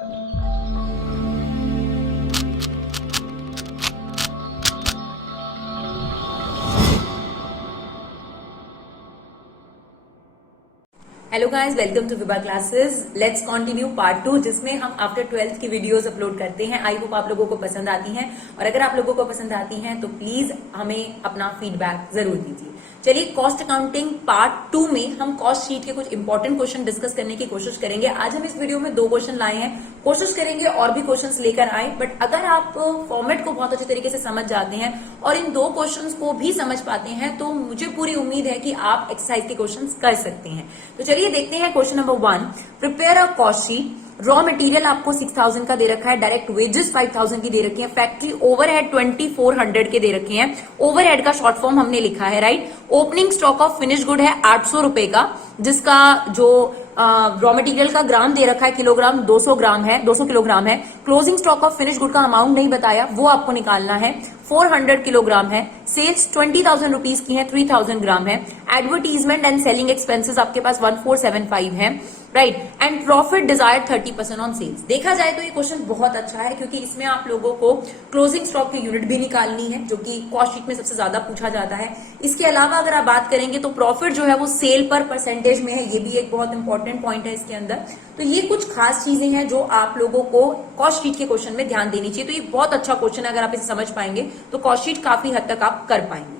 Hello guys, welcome to Vibha classes. Let's continue part 2, जिसमें हम after 12th की videos upload करते हैं। आई होप आप लोगों को पसंद आती हैं, और अगर आप लोगों को पसंद आती हैं तो प्लीज हमें अपना फीडबैक जरूर दीजिए। चलिए, कॉस्ट अकाउंटिंग पार्ट 2 में हम कॉस्ट शीट के कुछ इंपॉर्टेंट क्वेश्चन डिस्कस करने की कोशिश करेंगे। आज हम इस वीडियो में 2 क्वेश्चन लाए हैं, कोशिश करेंगे और भी क्वेश्चंस लेकर आए। बट अगर आप फॉर्मेट को बहुत अच्छे तरीके से समझ जाते हैं और इन 2 क्वेश्चंस को भी समझ पाते हैं तो मुझे पूरी उम्मीद है कि आप एक्सरसाइज के क्वेश्चंस कर सकते हैं। तो चलिए देखते हैं question number 1। Prepare a cost sheet. Raw material आपको 6000 का दे रखा है, डायरेक्ट वेजेस 5000 की दे रखी है, फैक्ट्री ओवरहेड 2400 के दे रखे हैं। ओवरहेड का शॉर्ट फॉर्म हमने लिखा है, right. Opening stock of finish good है 800 रुपए का, जिसका जो रॉ मटेरियल का ग्राम दे रखा है किलोग्राम 200 ग्राम है, 200 किलोग्राम है। Closing stock of finish good का अमाउंट नहीं बताया, वो आपको निकालना है। 400 किलोग्राम है। सेल्स 20,000 रुपीज की है, 3000 ग्राम है। एडवर्टीजमेंट एंड सेलिंग एक्सपेंसेस आपके पास 1475 है, right. And profit desired 30% on sales. देखा जाए तो ये क्वेश्चन बहुत अच्छा है, क्योंकि इसमें आप लोगों को क्लोजिंग स्टॉक की यूनिट भी निकालनी है, जो कि कॉस्ट शीट में सबसे ज्यादा पूछा जाता है। इसके अलावा अगर आप बात करेंगे तो प्रॉफिट जो है वो सेल पर परसेंटेज में है, ये भी एक बहुत इंपॉर्टेंट पॉइंट है इसके अंदर। तो ये कुछ खास चीजें हैं जो आप लोगों को कॉस्ट शीट के क्वेश्चन में ध्यान देनी चाहिए। तो ये बहुत अच्छा क्वेश्चन है, अगर आप इसे समझ पाएंगे तो कॉस्ट शीट काफी हद तक आप कर पाएंगे।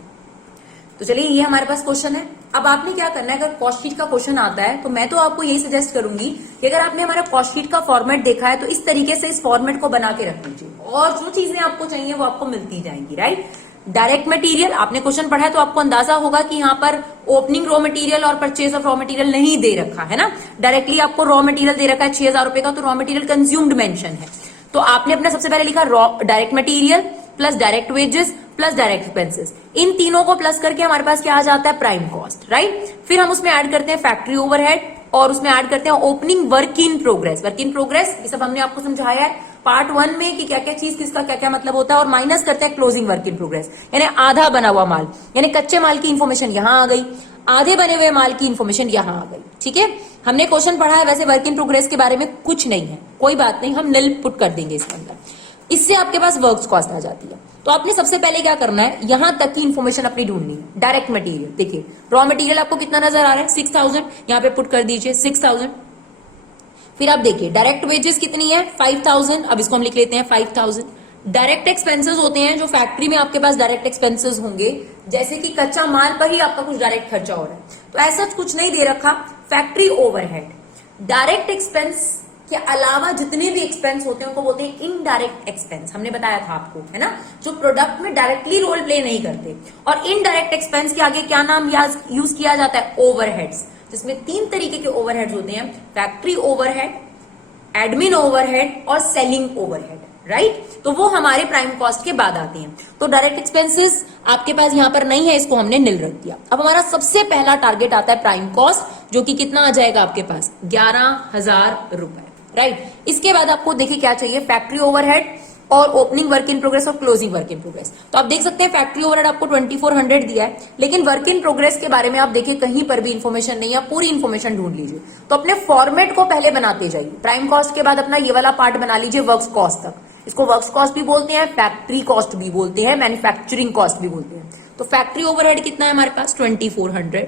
तो चलिए, ये हमारे पास क्वेश्चन है। अब आपने क्या करना है, अगर कॉस्ट शीट का क्वेश्चन आता है तो मैं तो आपको यही सजेस्ट करूंगी कि अगर आपने हमारा कॉस्ट शीट का फॉर्मेट देखा है तो इस तरीके से इस फॉर्मेट को बना के रख लीजिए, और जो चीजें आपको चाहिए वो आपको मिलती जाएंगी, राइट। डायरेक्ट मटेरियल आपने क्वेश्चन पढ़ा है तो आपको अंदाजा होगा कि यहाँ पर ओपनिंग रॉ मटेरियल और परचेज ऑफ रॉ मटेरियल नहीं दे रखा है ना। डायरेक्टली आपको रॉ मटेरियल दे रखा है 6000 रुपए का, तो रॉ मटेरियल कंज्यूम्ड मेंशन है। तो आपने अपना सबसे पहले लिखा direct material plus direct wages plus direct expenses. इन तीनों को प्लस करके हमारे पास क्या आ जाता है, प्राइम कॉस्ट, राइट। फिर हम उसमें ऐड करते हैं फैक्ट्री ओवरहेड, और उसमें ऐड करते हैं opening work in progress. Work in progress ये सब हमने आपको समझाया है पार्ट 1 में कि क्या क्या चीज किसका क्या क्या मतलब होता है। और माइनस करते हैं क्लोजिंग वर्क इन प्रोग्रेस, यानी आधा बना हुआ माल, यानी कच्चे माल की इंफॉर्मेशन यहां आ गई, आधे बने हुए माल की इंफॉर्मेशन यहां आ गई, ठीक है। हमने क्वेश्चन पढ़ा है, वैसे वर्क इन प्रोग्रेस के बारे में कुछ नहीं है, कोई बात नहीं, हम निल पुट कर देंगे इसके अंदर। इससे आपके पास वर्क्स कॉस्ट आ जाती है। तो आपने सबसे पहले क्या करना है, यहां तक की इंफॉर्मेशन अपनी ढूंढनी है। डायरेक्ट मटेरियल देखिए, रॉ मटेरियल आपको कितना नजर आ रहा है, 6000, यहां पे पुट कर दीजिए 6000। फिर आप देखिए डायरेक्ट वेजेस कितनी है, 5000, अब इसको हम लिख लेते हैं 5000। डायरेक्ट एक्सपेंसेस होते हैं जो फैक्ट्री में आपके पास डायरेक्ट एक्सपेंसेस होंगे, जैसे कि कच्चा माल पर ही आपका कुछ डायरेक्ट खर्चा हो रहा है, तो ऐसा कुछ नहीं दे रखा। फैक्ट्री ओवरहेड, डायरेक्ट एक्सपेंस के अलावा जितने भी एक्सपेंस होते हैं उनको बोलते हैं इनडायरेक्ट एक्सपेंस। हमने बताया था आपको, है ना, जो प्रोडक्ट में डायरेक्टली रोल प्ले नहीं करते। और इनडायरेक्ट एक्सपेंस के आगे क्या नाम यूज किया जाता है, ओवरहेड्स, जिसमें 3 तरीके के ओवरहेड्स होते हैं, फैक्ट्री ओवरहेड, एडमिन ओवरहेड और सेलिंग ओवरहेड, राइट। तो वो हमारे प्राइम कॉस्ट के बाद आते हैं। तो डायरेक्ट एक्सपेंसेस आपके पास यहां पर नहीं है, इसको हमने निल रख दिया। अब हमारा सबसे पहला टारगेट आता है प्राइम कॉस्ट, जो कि कितना आ जाएगा आपके पास, 11,000 रुपए, राइट। इसके बाद आपको देखिए क्या चाहिए, फैक्ट्री ओवरहेड और ओपनिंग वर्क इन प्रोग्रेस और क्लोजिंग वर्क इन प्रोग्रेस। तो आप देख सकते हैं फैक्ट्री ओवरहेड आपको 2400 दिया है, लेकिन वर्क इन प्रोग्रेस के बारे में आप देखिए कहीं पर भी इंफॉर्मेशन नहीं है, पूरी इंफॉर्मेशन ढूंढ लीजिए। तो अपने फॉर्मेट को पहले बनाते जाइए। प्राइम कॉस्ट के बाद अपना ये वाला पार्ट बना लीजिए वर्क्स कॉस्ट तक। इसको वर्क्स कॉस्ट भी बोलते हैं, फैक्ट्री कॉस्ट भी बोलते हैं, मैन्युफैक्चरिंग कॉस्ट भी बोलते हैं। तो फैक्ट्री ओवरहेड कितना है हमारे पास, 2400।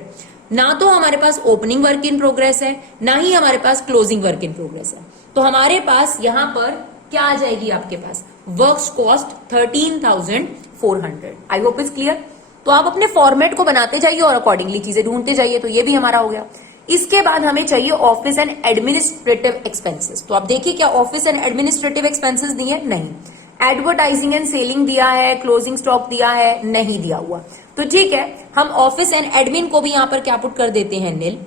ना तो हमारे पास ओपनिंग वर्क इन प्रोग्रेस है, ना ही हमारे पास क्लोजिंग वर्क इन प्रोग्रेस है। तो हमारे पास यहां पर क्या आ जाएगी आपके पास, works cost 13,400। I hope is clear. तो आप अपने फॉर्मेट को बनाते जाइए और अकॉर्डिंगली चीजें ढूंढते जाइए। तो ये भी हमारा हो गया। इसके बाद हमें चाहिए ऑफिस एंड एडमिनिस्ट्रेटिव एक्सपेंसेस। तो आप देखिए क्या ऑफिस एंड एडमिनिस्ट्रेटिव एक्सपेंसेस दिए, नहीं। एडवर्टाइजिंग एंड सेलिंग दिया है, क्लोजिंग स्टॉक दिया है, नहीं दिया हुआ। तो ठीक है, हम ऑफिस एंड एडमिन को भी यहां पर क्या पुट कर देते हैं, निल।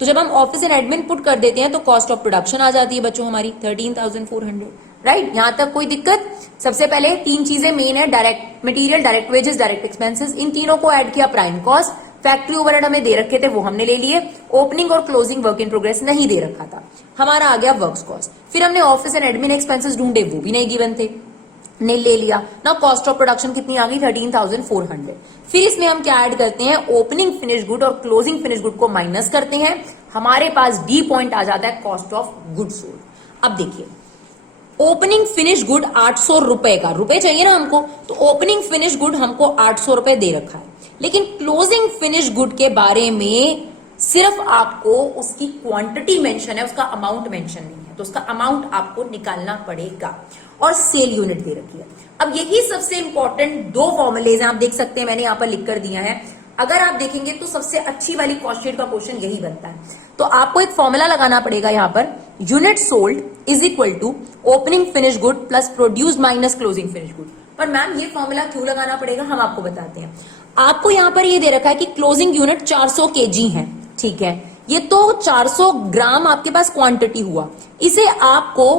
तो जब हम ऑफिस एंड एडमिन पुट कर देते हैं तो कॉस्ट ऑफ प्रोडक्शन आ जाती है बच्चों हमारी 13,400, राइट। यहां तक कोई दिक्कत। सबसे पहले 3 चीजें मेन है, direct material, direct wages, direct expenses. इन तीनों को ऐड किया, प्राइम कॉस्ट। फैक्ट्री ओवरहेड हमें दे रखे थे, वो हमने ले लिए। ओपनिंग और क्लोजिंग वर्क इन प्रोग्रेस नहीं दे रखा था, हमारा आ गया वर्क्स कॉस्ट। फिर हमने ऑफिस एंड एडमिन एक्सपेंसेस ढूंढे, वो भी नहीं गिवन थे, ने ले लिया ना। कॉस्ट ऑफ प्रोडक्शन कितनी आ गई, 13,400। फिर इसमें हम क्या ऐड करते हैं, ओपनिंग फिनिश गुड और क्लोजिंग फिनिश गुड को माइनस करते हैं, हमारे पास डी पॉइंट आ जाता है कॉस्ट ऑफ गुड सोल्ड। अब देखिए ओपनिंग फिनिश गुड 800 रुपए का, रुपए चाहिए ना हमको, तो ओपनिंग फिनिश गुड हमको 800 रुपए दे रखा है, लेकिन क्लोजिंग फिनिश गुड के बारे में सिर्फ आपको उसकी क्वांटिटी मेंशन है, उसका अमाउंट मेंशन नहीं है, तो उसका अमाउंट आपको निकालना पड़ेगा, और सेल यूनिट दे रखी है। अब यही सबसे इंपॉर्टेंट दो फॉर्मुलेज हैं, आप देख सकते हैं मैंने यहां पर लिख कर दिया है। अगर आप देखेंगे तो सबसे अच्छी वाली कॉस्ट शीट का क्वेश्चन यही बनता है। तो आपको एक फॉर्मूला लगाना पड़ेगा यहां पर, unit sold is equal to opening finish good plus produce minus closing finish good. पर मैम ये फॉर्मूला क्यों लगाना पड़ेगा, हम आपको बताते हैं। आपको यहां पर ये दे रखा है कि क्लोजिंग यूनिट 400 केजी है, ठीक है, ये तो 400 ग्राम आपके पास क्वांटिटी हुआ, इसे आपको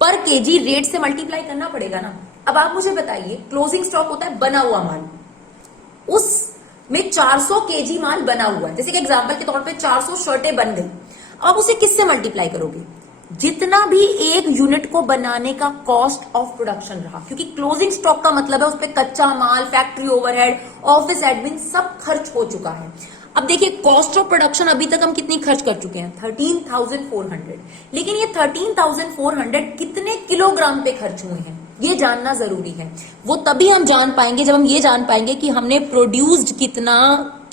पर केजी रेट से मल्टीप्लाई करना पड़ेगा ना। अब आप मुझे बताइए, क्लोजिंग स्टॉक होता है बना हुआ माल, उस में 400 केजी माल बना हुआ है, जैसे कि एग्जांपल के तौर पे 400 शर्टें बन गई, अब उसे किससे मल्टीप्लाई करोगे, जितना भी एक यूनिट को बनाने का कॉस्ट ऑफ प्रोडक्शन रहा, क्योंकि क्लोजिंग स्टॉक का मतलब है उस पर कच्चा माल, फैक्ट्री ओवरहेड, ऑफिस एडमिन सब खर्च हो चुका है। अब देखिए कॉस्ट ऑफ प्रोडक्शन अभी तक हम कितनी खर्च कर चुके हैं, 13,400, लेकिन ये 13,400 कितने किलोग्राम पे खर्च हुए हैं ये जानना जरूरी है। वो तभी हम जान पाएंगे जब हम ये जान पाएंगे कि हमने प्रोड्यूस्ड कितना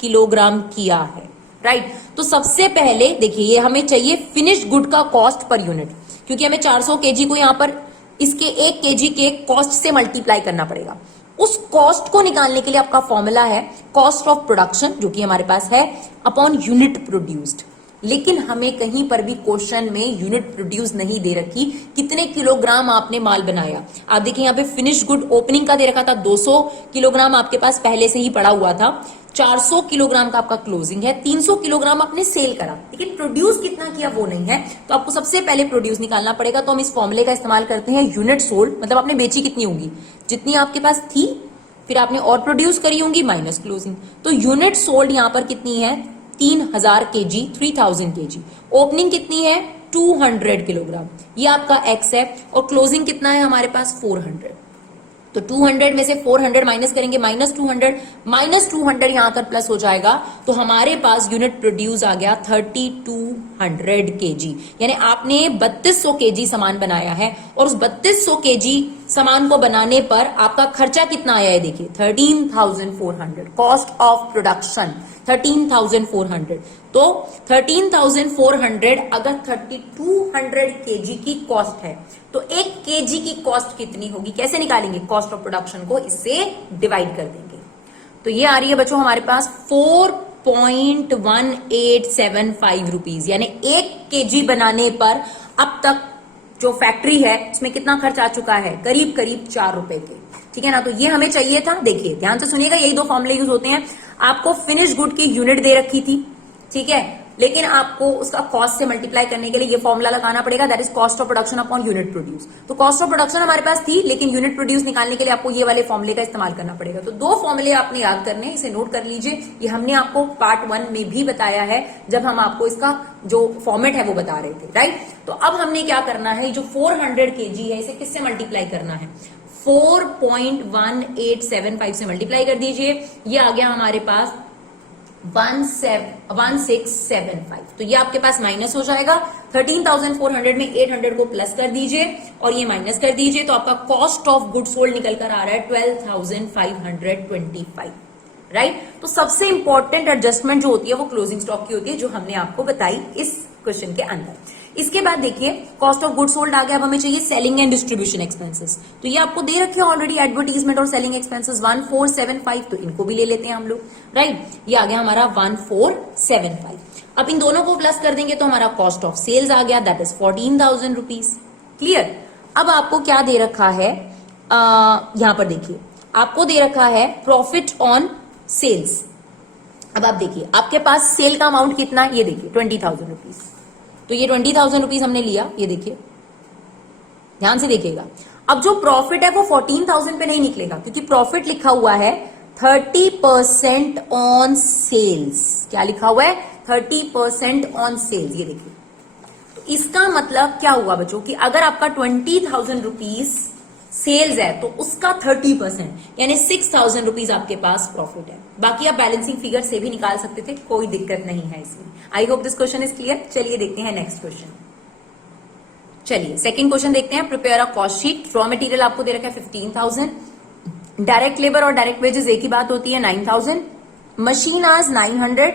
किलोग्राम किया है, राइट। तो सबसे पहले देखिए ये हमें चाहिए फिनिश गुड का कॉस्ट पर यूनिट, क्योंकि हमें 400 केजी को यहां पर इसके 1 केजी के कॉस्ट से मल्टीप्लाई करना पड़ेगा। उस कॉस्ट को निकालने के लिए आपका फॉर्मूला है कॉस्ट ऑफ प्रोडक्शन, जो कि हमारे पास है, अपॉन यूनिट प्रोड्यूस्ड। लेकिन हमें कहीं पर भी क्वेश्चन में यूनिट प्रोड्यूस नहीं दे रखी, कितने किलोग्राम आपने माल बनाया। आप देखिए यहाँ पे फिनिश गुड ओपनिंग का दे रखा था 200 किलोग्राम आपके पास पहले से ही पड़ा हुआ था, 400 किलोग्राम का आपका क्लोजिंग है, 300 किलोग्राम आपने सेल करा, लेकिन प्रोड्यूस कितना किया वो नहीं है, तो आपको सबसे पहले प्रोड्यूस निकालना पड़ेगा। तो हम इस फॉर्मूले का इस्तेमाल करते हैं, यूनिट सोल्ड मतलब आपने बेची कितनी होगी, जितनी आपके पास थी, फिर आपने और प्रोड्यूस करी होंगी माइनस क्लोजिंग। तो यूनिट सोल्ड यहां पर कितनी है, 3000 केजी, 3000 केजी। ओपनिंग कितनी है, 200 किलोग्राम, ये आपका एक्स है, और क्लोजिंग कितना है हमारे पास 400। तो 200 में से 400 माइनस करेंगे, -200 यहां आकर प्लस हो जाएगा, तो हमारे पास यूनिट प्रोड्यूस आ गया 3200 केजी। यानी आपने 3200 केजी सामान बनाया है, और उस 3200 केजी सामान को बनाने पर आपका खर्चा कितना आया है, देखिए 13,400, कॉस्ट ऑफ प्रोडक्शन 13,400। तो 13,400 अगर 3200 केजी की कॉस्ट है, तो 1 केजी की कॉस्ट कितनी होगी, कैसे निकालेंगे, कॉस्ट ऑफ प्रोडक्शन को इससे डिवाइड कर देंगे। तो ये आ रही है बच्चों हमारे पास 4.1875 रुपीज, यानी 1 केजी बनाने पर अब तक जो फैक्ट्री है उसमें कितना खर्च आ चुका है, करीब करीब 4 रुपए के, ठीक है ना। तो ये हमें चाहिए था, देखिए ध्यान से सुनिएगा, यही दो फॉर्मूले यूज होते हैं। आपको फिनिश गुड की यूनिट दे रखी थी, ठीक है, लेकिन आपको उसका कॉस्ट से मल्टीप्लाई करने के लिए ये फॉर्मूला लगाना पड़ेगा, that is cost of production upon unit produce. तो कॉस्ट ऑफ प्रोडक्शन हमारे पास थी, लेकिन यूनिट प्रोड्यूस निकालने के लिए आपको ये वाले फॉर्मूले का इस्तेमाल करना पड़ेगा। तो दो फॉर्मूले आपने याद करने, इसे नोट कर लीजिए, ये हमने आपको पार्ट 1 में भी बताया है जब हम आपको इसका जो फॉर्मेट है वो बता रहे थे, राइट। तो अब हमने क्या करना है, जो 400 केजी है इसे किससे मल्टीप्लाई करना है, 4.1875 से मल्टीप्लाई कर दीजिए, ये आ गया हमारे पास 1675। तो ये आपके पास माइनस हो जाएगा, 13,400 में 800 को प्लस कर दीजिए और ये माइनस कर दीजिए, तो आपका कॉस्ट ऑफ गुड सोल्ड निकल कर आ रहा है 12,525, राइट। तो सबसे इंपॉर्टेंट एडजस्टमेंट जो होती है वो क्लोजिंग स्टॉक की होती है, जो हमने आपको बताई इस क्वेश्चन के अंदर। इसके बाद देखिए कॉस्ट ऑफ गुड सोल्ड आ गया, अब हमें चाहिए सेलिंग एंड डिस्ट्रीब्यूशन एक्सपेंसेस। तो ये आपको दे रखे हैं ऑलरेडी, एडवर्टीजमेंट और सेलिंग एक्सपेंसेस 1475, तो इनको भी ले लेते हैं हम लोग, राइट। ये आ गया हमारा 1475। अब इन दोनों को प्लस कर देंगे तो हमारा कॉस्ट ऑफ सेल्स आ गया, दैट इज 14,000 रुपीज, क्लियर। अब आपको क्या दे रखा है, यहां पर देखिए आपको दे रखा है प्रॉफिट ऑन सेल्स। अब आप देखिए आपके पास सेल का अमाउंट कितना है, ये देखिए 20,000 रुपीज। तो ये 20,000 रुपीज हमने लिया, ये देखिए ध्यान से देखिएगा। अब जो प्रॉफिट है वो 14,000 पे नहीं निकलेगा, क्योंकि प्रॉफिट लिखा हुआ है 30% ऑन सेल्स। क्या लिखा हुआ है, 30% ऑन सेल्स, ये देखिए। तो इसका मतलब क्या हुआ बच्चों, कि अगर आपका 20,000 रुपीज सेल्स है तो उसका 30% यानी 6,000 रुपीज आपके पास प्रॉफिट है। बाकी आप बैलेंसिंग फिगर से भी निकाल सकते थे, कोई दिक्कत नहीं है इसमें। I hope this question is clear. चलिए देखते हैं नेक्स्ट क्वेश्चन। चलिए सेकंड क्वेश्चन देखते हैं। Prepare a cost sheet. Raw material आपको दे रखा है 15,000, डायरेक्ट लेबर और डायरेक्ट वेजेस एक ही बात होती है 9,000, machine hours 900,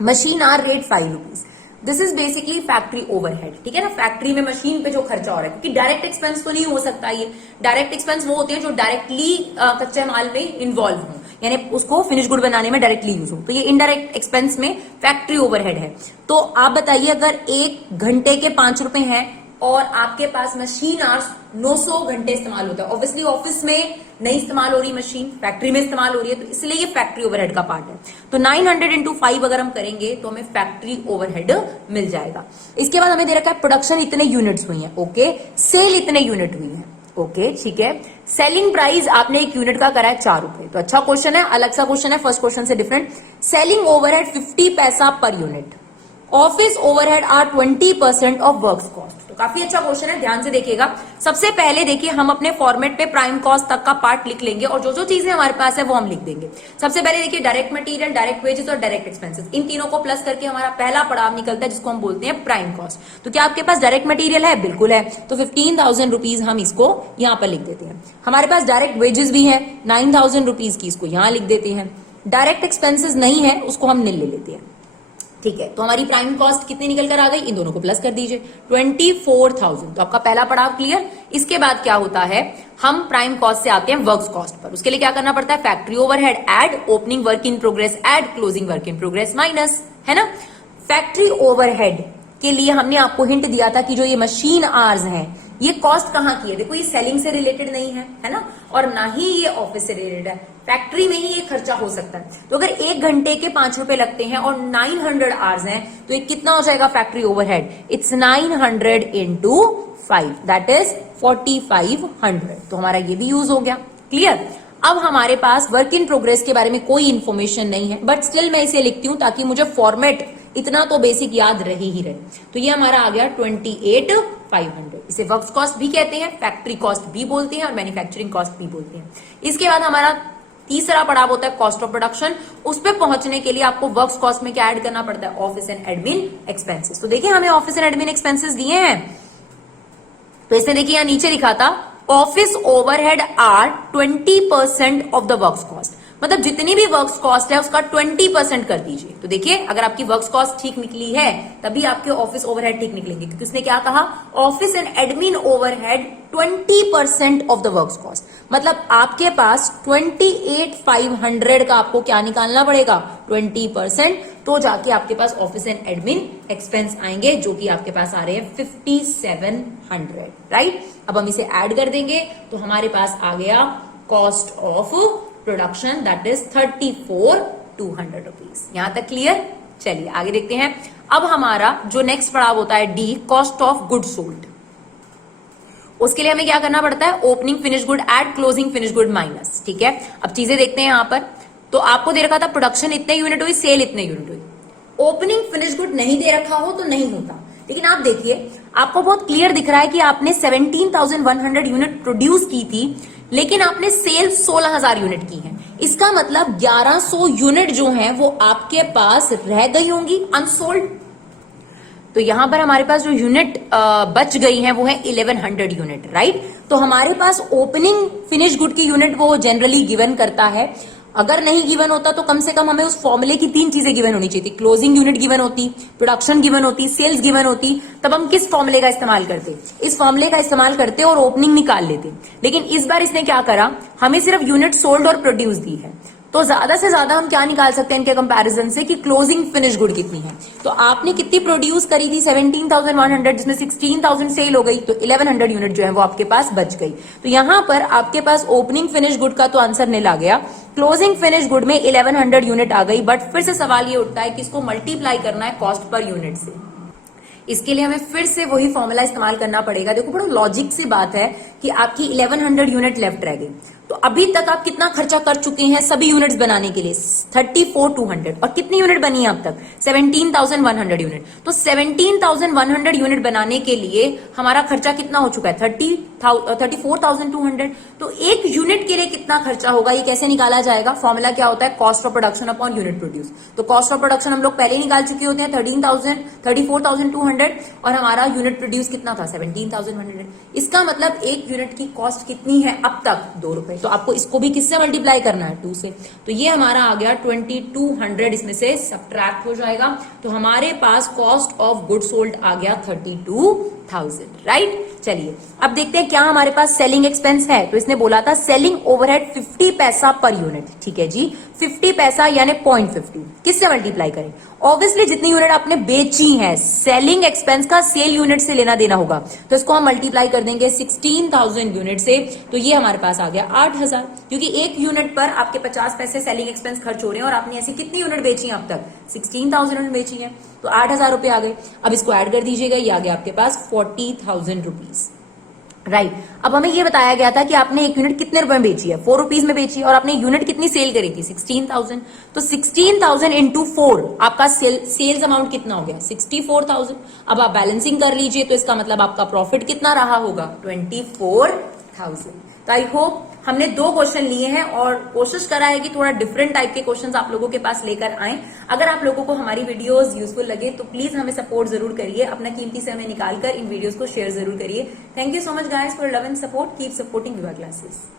machine hour rate 5 rupees. This is basically factory overhead, ठीक है ना। फैक्ट्री में मशीन पे जो खर्चा हो रहा है, क्योंकि डायरेक्ट एक्सपेंस तो नहीं हो सकता। ये डायरेक्ट एक्सपेंस वो होते हैं जो डायरेक्टली कच्चे माल में इन्वॉल्व हो, यानी उसको फिनिश गुड बनाने में डायरेक्टली यूज हो। तो ये इनडायरेक्ट एक्सपेंस में फैक्ट्री ओवरहेड है। तो आप बताइए, अगर 1 घंटे के 5 रुपए हैं और आपके पास मशीन आवर्स 900 घंटे इस्तेमाल होता है, ऑब्वियसली ऑफिस में नहीं इस्तेमाल हो रही मशीन, फैक्ट्री में इस्तेमाल हो रही है, तो इसलिए ये फैक्ट्री ओवरहेड का पार्ट है। तो 900 इंटू 5 अगर हम करेंगे तो हमें फैक्ट्री ओवरहेड मिल जाएगा। इसके बाद हमें दे रखा है प्रोडक्शन इतने यूनिट्स हुई हैं, ओके, सेल इतने यूनिट हुई है, ओके, ठीक है। सेलिंग प्राइस आपने 1 यूनिट का करा है 4 रुपए, तो अच्छा क्वेश्चन है, अलग सा क्वेश्चन है, फर्स्ट क्वेश्चन से डिफरेंट। सेलिंग ओवरहेड 50 पैसा per unit, office overhead are 20% of works cost. तो काफी अच्छा क्वेश्चन है, ध्यान से देखिएगा। सबसे पहले देखिए, हम अपने फॉर्मेट पे प्राइम कॉस्ट तक का पार्ट लिख लेंगे और जो जो चीजें हमारे पास है वो हम लिख देंगे। सबसे पहले देखिए, डायरेक्ट मटेरियल, डायरेक्ट वेजेस और डायरेक्ट एक्सपेंसेस, इन तीनों को प्लस करके हमारा पहला पड़ाव निकलता है जिसको हम बोलते हैं प्राइम कॉस्ट। तो क्या आपके पास डायरेक्ट मटेरियल है? बिल्कुल है। तो 15,000 रुपीज हम इसको यहां पर लिख देते हैं। हमारे पास डायरेक्ट वेजेस भी है 9,000 रुपीज की, इसको यहां लिख देते हैं। डायरेक्ट एक्सपेंसेस नहीं है, उसको हम नील ले लेते हैं, ठीक है। तो हमारी प्राइम कॉस्ट कितनी निकल कर आ गई? इन दोनों को प्लस कर दीजिए, 24,000। तो आपका पहला पड़ाव क्लियर। इसके बाद क्या होता है, हम प्राइम कॉस्ट से आते हैं वर्क्स कॉस्ट पर। उसके लिए क्या करना पड़ता है? Factory overhead add opening work in progress add closing work in progress minus, है ना। फैक्ट्री ओवरहेड के लिए हमने आपको हिंट दिया था कि जो ये मशीन आवर्स हैं, ये कॉस्ट कहाँ की है? देखो, ये सेलिंग से रिलेटेड नहीं है ना, और ना ही ये ऑफिस से रिलेटेड है, फैक्ट्री में ही ये खर्चा हो सकता है। तो अगर 1 घंटे के 5 रुपए लगते हैं और 900 आवर्स हैं, तो ये कितना हो जाएगा factory overhead? It's 900 into 5, that is 4500। तो हमारा ये भी यूज हो गया, क्लियर। अब हमारे पास वर्क इन प्रोग्रेस के बारे में कोई इंफॉर्मेशन नहीं है, बट स्टिल मैं इसे लिखती हूं ताकि मुझे फॉर्मेट इतना तो बेसिक याद रही ही रहे। तो ये हमारा आ गया 28,500। इसे वर्क्स कॉस्ट भी कहते हैं, फैक्ट्री कॉस्ट भी बोलते हैं और मैन्युफैक्चरिंग कॉस्ट भी बोलते हैं। इसके बाद हमारा तीसरा पड़ाव होता है कॉस्ट ऑफ प्रोडक्शन। उस पर पहुंचने के लिए आपको वर्क्स कॉस्ट में क्या ऐड करना पड़ता है? Office and admin expenses. तो देखिए, हमें ऑफिस एंड एडमिन एक्सपेंसेस दिए हैं, तो इसे देखिए यहां नीचे लिखा था office overhead are 20% of the works cost, मतलब जितनी भी वर्क्स कॉस्ट है उसका 20% कर दीजिए। तो देखिए, अगर आपकी वर्क्स कॉस्ट ठीक निकली है तभी आपके ऑफिस ओवरहेड ठीक निकलेंगे, क्योंकि उसने क्या कहा? Office and admin overhead 20% of the works cost. मतलब आपके पास 28,500 का आपको क्या निकालना पड़ेगा? 20%। तो जाके आपके पास ऑफिस एंड एडमिन एक्सपेंस आएंगे, जो कि आपके पास आ रहे हैं 5700, राइट। अब हम इसे ऐड कर देंगे तो हमारे पास आ गया cost of production, that is 34,200 rupees. यहां तक क्लियर। चलिए आगे देखते हैं। अब हमारा जो नेक्स्ट पड़ाव होता है D, cost of good sold. उसके लिए हमें क्या करना पड़ता है? Opening finish good add closing finish good minus, ठीक है। अब चीजें देखते हैं यहां पर। तो आपको दे रखा था प्रोडक्शन इतने यूनिट हुई, सेल इतने यूनिट हुई। ओपनिंग फिनिश गुड नहीं दे रखा हो तो नहीं होता, लेकिन आप देखिए, आपको बहुत क्लियर दिख रहा है कि आपने 17,100 यूनिट प्रोड्यूस की थी, लेकिन आपने सेल 16,000 यूनिट की है। इसका मतलब 1100 यूनिट जो हैं वो आपके पास रह गई होंगी अनसोल्ड। तो यहां पर हमारे पास जो यूनिट बच गई हैं वो है 1100 यूनिट, राइट। तो हमारे पास ओपनिंग फिनिश गुड की यूनिट वो जनरली गिवन करता है। अगर नहीं गिवन होता तो कम से कम हमें उस फॉर्मूले की 3 चीजें गिवन होनी चाहिए थी। क्लोजिंग यूनिट गिवन होती, प्रोडक्शन गिवन होती, सेल्स गिवन होती, तब हम किस फॉर्मूले का इस्तेमाल करते? इस फॉर्मूले का इस्तेमाल करते और ओपनिंग निकाल लेते। लेकिन इस बार इसने क्या करा? हमें सिर्फ यूनिट सोल्ड और प्रोड्यूस दी है। तो ज्यादा से ज्यादा हम क्या निकाल सकते हैं इनके कंपैरिजन से कि क्लोजिंग फिनिश गुड कितनी है। तो आपने कितनी प्रोड्यूस करी थी? 17,100, जिसमें 16,000 सेल हो गई, तो 1100 यूनिट जो है वो आपके पास बच गई। तो यहां पर आपके पास ओपनिंग फिनिश गुड का तो आंसर नील आ गया, क्लोजिंग फिनिश गुड में 1100 यूनिट आ गई। बट फिर से सवाल ये उठता है कि इसको मल्टीप्लाई करना है कॉस्ट पर यूनिट से। इसके लिए हमें फिर से वही फॉर्मूला इस्तेमाल करना पड़ेगा। देखो, बड़ा लॉजिक से बात है कि आपकी 1100 यूनिट लेफ्ट रह गई, तो अभी तक आप कितना खर्चा कर चुके हैं सभी यूनिट्स बनाने के लिए? 34,200। और कितनी यूनिट बनी है अब तक? 17,100 यूनिट। तो 17,100 यूनिट बनाने के लिए हमारा खर्चा कितना हो चुका है? 34,200। तो एक यूनिट के लिए कितना खर्चा होगा, ये कैसे निकाला जाएगा? फॉर्मूला क्या होता है? Cost of production upon unit produce. तो कॉस्ट ऑफ प्रोडक्शन हम लोग पहले ही निकाल चुके होते हैं, 34,200, और हमारा यूनिट प्रोड्यूस कितना था? 17,100। इसका मतलब एक यूनिट की कॉस्ट कितनी है अब तक? 2 रुपए। तो आपको इसको भी किससे मल्टीप्लाई करना है? 2 से। तो ये हमारा आ गया 2200, इसमें से सब्ट्रैक्ट हो जाएगा। तो हमारे पास कॉस्ट ऑफ गुड सोल्ड आ गया 32,000, राइट। चलिए अब देखते हैं क्या हमारे पास सेलिंग एक्सपेंस है। तो इसने बोला था सेलिंग ओवरहेड 50 पैसा पर यूनिट, ठीक है जी। 50 पैसा यानी 0.50 किससे मल्टीप्लाई करें? ऑब्वियसली जितनी यूनिट आपने बेची है, सेलिंग एक्सपेंस का सेल यूनिट से लेना देना होगा, तो इसको हम मल्टीप्लाई कर देंगे 16,000 यूनिट से। तो ये हमारे पास आ गया 8,000, क्योंकि एक यूनिट पर आपके 50 पैसे सेलिंग एक्सपेंस खर्च हो रहे हैं और आपने ऐसी कितनी यूनिट बेची है अब तक? 16,000 यूनिट बेची है, तो 8,000 रुपए आ गए। अब इसको ऐड कर दीजिएगा, ये आ गया आपके पास 40,000 रुपीज, राइट। अब हमें ये बताया गया था कि आपने एक यूनिट कितने रुपए में बेची है? 4 रुपीज में बेची है, और आपने यूनिट कितनी सेल करी थी? 16,000। तो 16,000 इंटू 4 आपका सेल्स अमाउंट कितना हो गया? 64,000। अब आप बैलेंसिंग कर लीजिए, तो इसका मतलब आपका प्रॉफिट कितना रहा होगा? 24,000। तो आई होप हमने 2 क्वेश्चन लिए हैं और कोशिश करा है कि थोड़ा डिफरेंट टाइप के क्वेश्चंस आप लोगों के पास लेकर आए। अगर आप लोगों को हमारी वीडियोस यूजफुल लगे तो प्लीज हमें सपोर्ट जरूर करिए, अपना कीमती समय निकालकर इन वीडियोस को शेयर जरूर करिए। Thank you so much guys for love and support. Keep supporting विवा क्लासेस।